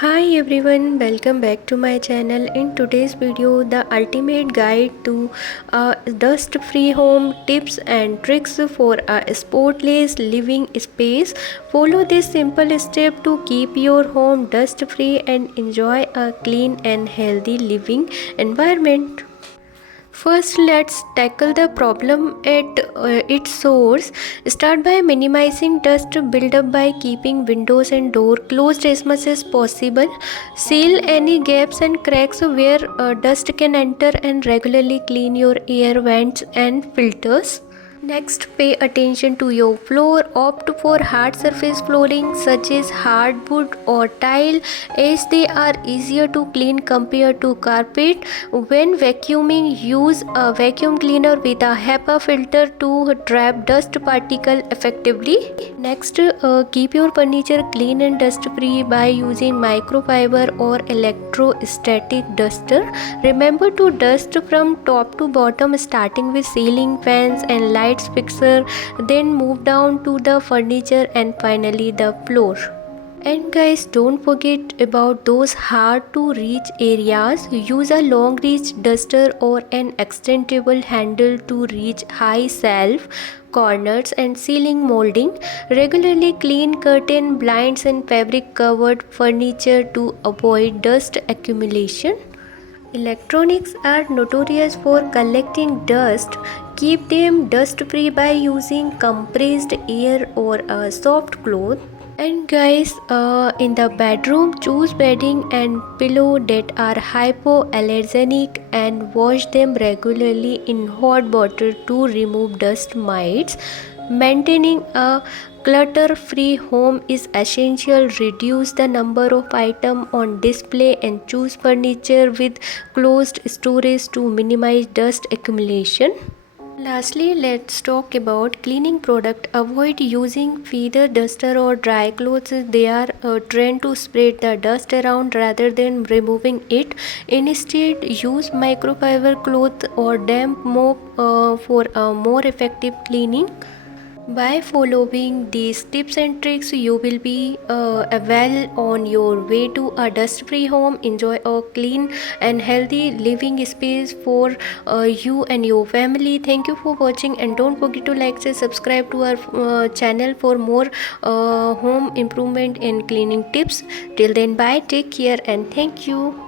Hi everyone, welcome back to my channel. In today's video, the ultimate guide to a dust-free home, tips and tricks for a spotless living space. Follow this simple step to keep your home dust-free and enjoy a clean and healthy living environment. First, let's tackle the problem at its source. Start by minimizing dust buildup by keeping windows and door closed as much as possible. Seal any gaps and cracks where dust can enter and regularly clean your air vents and filters. Next, pay attention to your floor. Opt for hard surface flooring such as hardwood or tile as they are easier to clean compared to carpet. When vacuuming, use a vacuum cleaner with a HEPA filter to trap dust particles effectively. Next, keep your furniture clean and dust free by using microfiber or electrostatic duster. Remember to dust from top to bottom, starting with ceiling fans and lights fixture, then move down to the furniture and finally the floor. And guys, don't forget about those hard to reach areas. Use a long reach duster or an extendable handle to reach high shelf, corners and ceiling molding. Regularly clean curtain, blinds and fabric covered furniture to avoid dust accumulation. Electronics are notorious for collecting dust. Keep them dust free by using compressed air or a soft cloth. And guys, in the bedroom, choose bedding and pillow that are hypoallergenic and wash them regularly in hot water to remove dust mites. Maintaining a clutter-free home is essential. Reduce the number of items on display and choose furniture with closed storage to minimize dust accumulation. Lastly, let's talk about cleaning product. Avoid using feather duster or dry clothes. They are trained to spread the dust around rather than removing it. Instead, use microfiber cloth or damp mop for a more effective cleaning. By following these tips and tricks, you will be well on your way to a dust-free home. Enjoy a clean and healthy living space for you and your family. Thank you for watching, and don't forget to like, share, subscribe to our channel for more home improvement and cleaning tips. Till then, bye, take care, and thank you.